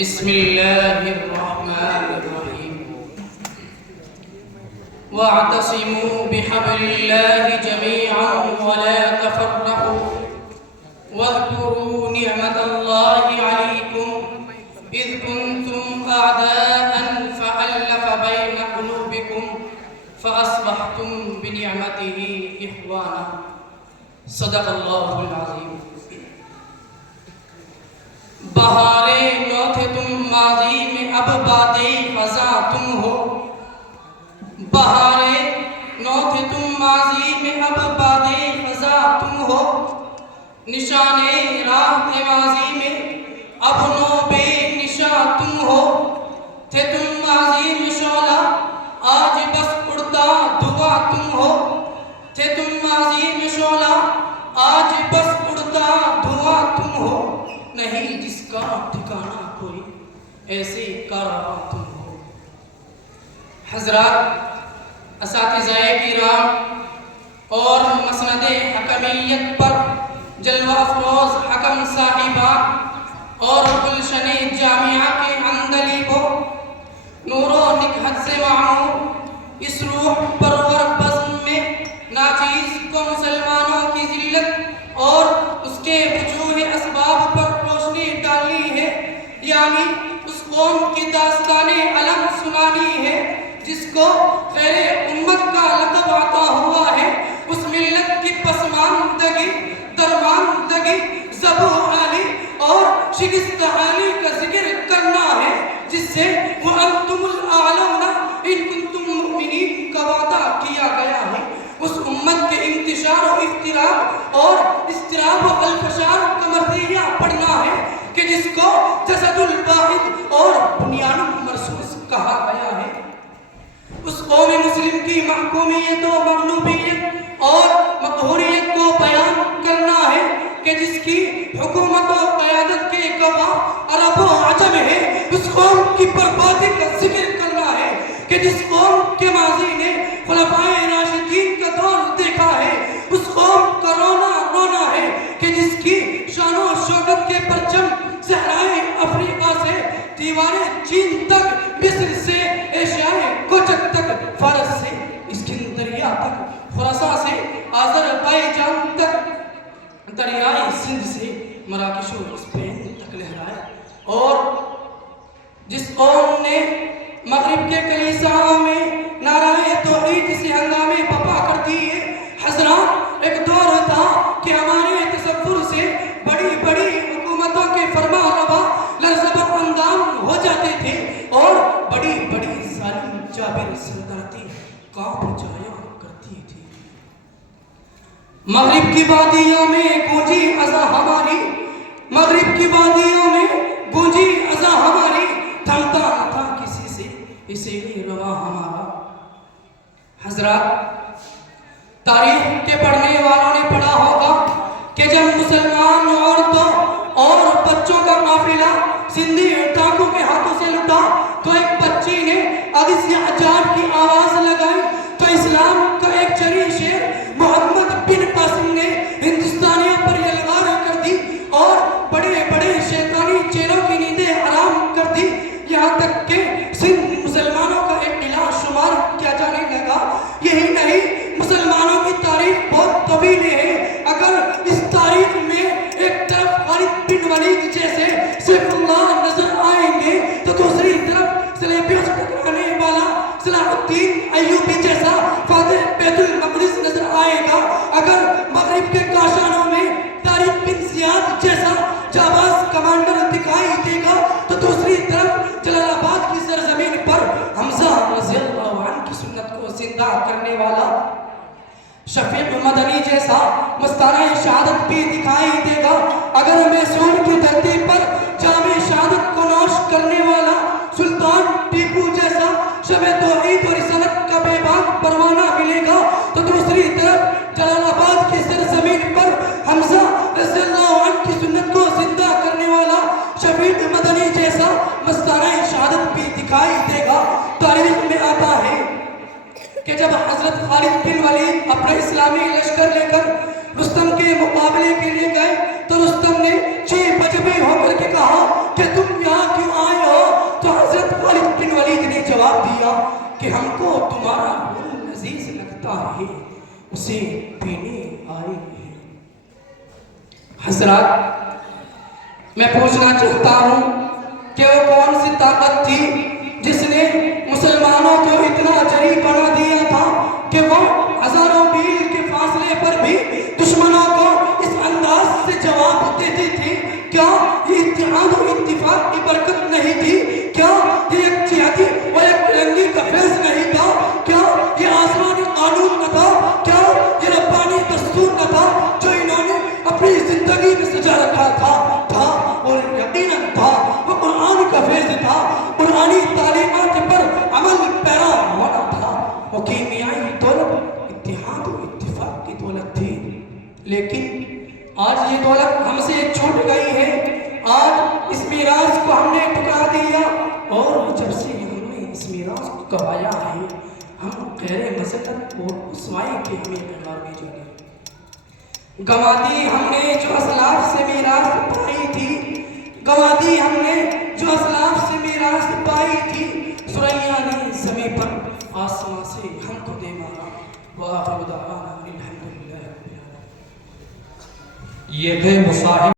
بسم الله الرحمن الرحيم واعتصموا بحبل الله جميعا ولا تفرقوا واذكروا نعمة الله عليكم إذ كنتم أعداء فألف بين قلوبكم فأصبحتم بنعمته إخوانا صدق الله العظيم. بہارے نو تھے تم ماضی میں اب بادے خزاں تم ہو. بہارے نو تھے تم ماضی میں اب بادے خزاں تم ہو. نشانے راہ تھے ماضی میں اب نو بے نشاں تم ہو. تھے تم ماضی میں شعلہ آج بس اڑتا دھواں تم ہو. تھے تم ماضی میں شعلہ آج بس اڑتا دھواں تم ہو. نہیں جس کا ٹھکانہ کوئی ایسے کارواں تم ہو. حضرات، اساتذہ کرام اور مسند حکمیت پر جلوہ افروز حکم صاحبان اور گلشن جامعہ کے اندلیبوں، نور و نکہت سے معمور اس روح پرور بزم میں ناچیز کو مسلمانوں کی ذلت اور اس کے وجوہ اسباب پر روشنی ڈالنی ہے، یعنی اس قوم کی داستان علم سنانی ہے جس کو خیر امت کا لقب عطا ہوا ہے. اس ملت کی پسماندگی، درماندگی، ذبح اور شکست حالی کا ذکر کرنا ہے جس سے وَأَنْتُمُ الْأَعْلَوْنَ إِن كُنتُم مُؤْمِنِينَ کا وعدہ کیا گیا ہے. اس امت کے انتشار و افتراق اور اضطراب و الفشار کا مرثیہ پڑھنا ہے کہ جس کو جسد الواحد اور بنیان مرصوص کہا گیا ہے. اس قوم مسلم کی محکومیت و مغلوبیت اور مقہوریت کو بیان کرنا ہے کہ جس کی حکومت و قیادت کے گواہ عرب و عجم ہے. اس قوم کی بربادی کا ذکر کرنا ہے کہ جس قوم کے ماضی نے خلفائے راشدین کا دور دیکھا ہے. اس قوم کا رونا رونا ہے کہ جس کی شان و شوکت کے پرچم صحرائے افریقہ سے دیوار چین تک، مصر سے ایشیائے کوچک تک، فارس سے اسکندریہ تک، خراساں سے آذربائیجان تک، دریائے سندھ سے مراکش و اسپین تک لہرائے. اور جس قوم نے مغرب کے کلیساؤں میں نعرہ توحید سے ہنگامے بپا کر دیے. حضرات، ایک دور تھا کہ ہمارے تصور سے بڑی بڑی حکومتوں کے فرما روا لرزبہ اندام ہو جاتے تھے اور بڑی بڑی ظالم جابر سلطنتیں کانپ جایا کرتی تھی. مغرب کی وادیوں میں گونجی اذاں ہماری، مغرب کی وادیوں میں گونجی اذاں ہماری، تھمتا نہ تھا کسی سے اسی لیے رواں ہمارا. حضرات، تاریخ کے پڑھنے والوں نے پڑھا ہوگا کہ جب مسلمان عورتوں اور بچوں کا قافلہ سندھی ڈاکو کے ہاتھوں سے لٹا تو ایک بچی نے عدس عجاب کی آواز لگائی تو اسلام کا ایک جری شیر محمد بن قاسم نے ہندوستانیوں پر یلغار کر دی اور بڑے بڑے شیطانی چیلوں کی نیندیں حرام کر دی. یہاں تک کہ سندھ مسلمانوں کا ایک قلعہ شمار کیا جانے لگا. یہی نہیں، مسلمانوں کی تاریخ بہت طویل ہے. اگر اس تاریخ میں ایک طرف خالد بن ولید جیسے سیف اللہ نظر آئیں گے تو دوسری طرف صلیبیوں سے ٹکرانے والا صلاح الدین ایوبی جیسا فاتح بیت المقدس نظر آئے گا. اگر مغرب کے کاشانوں میں طارق بن زیاد جیسا جاباز کمانڈر دکھائی دے گا تو دوسری طرف جلال آباد کی سرزمین پر حمزہ رضی اللہ عنہ کی سنت کو زندہ کرنے والا شفیق مدنی جیسا مستانہ شہادت بھی دکھائی دے گا. اگر میسور کی دھرتی پر جام شہادت کو نوش کرنے والا سلطان ٹیپو جیسا شب توحید اور رسالت کا بے باک پروانہ ملے گا تو دوسری طرف جلال آباد کی سرزمین پر حمزہ رضی اللہ عنہ کی سنت کو زندہ کرنے والا شفیق مدنی جیسا مستانہ شہادت بھی دکھائی دے گا. تاریخ میں آتا ہے کہ جب حضرت خالد بن ولید اپنے اسلامی لشکر لے کر رستم کے مقابلے کے لیے گئے تو رستم نے چھ بجبے ہو کر کے کہا کہ تم یہاں کیوں آئے کہ ہم کو تمہارا لذیذ لگتا ہے اسے پینے آئے ہیں۔ حضرات میں پوچھنا چاہتا ہوں کہ وہ کون سی طاقت تھی جس نے مسلمانوں کو اتنا جری بنا دیا تھا کہ وہ ہزاروں میل کے فاصلے پر بھی دشمنوں کو اس انداز سے جواب دیتی تھی؟ کیا یہ اتحاد و اتفاق کی برکت نہیں تھی؟ کیا یہ یکجہتی و یکرنگی کا فیض نہیں تھا؟ کیا یہ آسمانی قانون نہ تھا؟ کیا یہ ربانی دستور نہ تھا جو انہوں نے اپنی زندگی میں سجا رکھا تھا؟ اور یقیناً تھا وہ قرآن کا فیض تھا، قرآنی تعلیمات پر عمل پیرا ہونا تھا، وہ کیمیائی دولت اتحاد و اتفاق کی دولت تھی۔ لیکن آج یہ دولت ہم سے چھوٹ گئی ہے، آج اس میراث کو ہم نے ٹکرا دیا، اور جب سے ہم نے اس میراث کو گوایا ہے ہم غیر مسلط اور رسوائی کے ہمیں پیغام بھیجیں گے۔ گنوا دی ہم نے جو اسلاف سے میراث پائی تھی، گنوا دی ہم نے جو اسلاف سے میراث پائی تھی، ثریا نے زمین پر آسمان سے ہم کو دے مارا۔ وآخر دعوانا الحمدللہ۔ یہ تھے مصاحب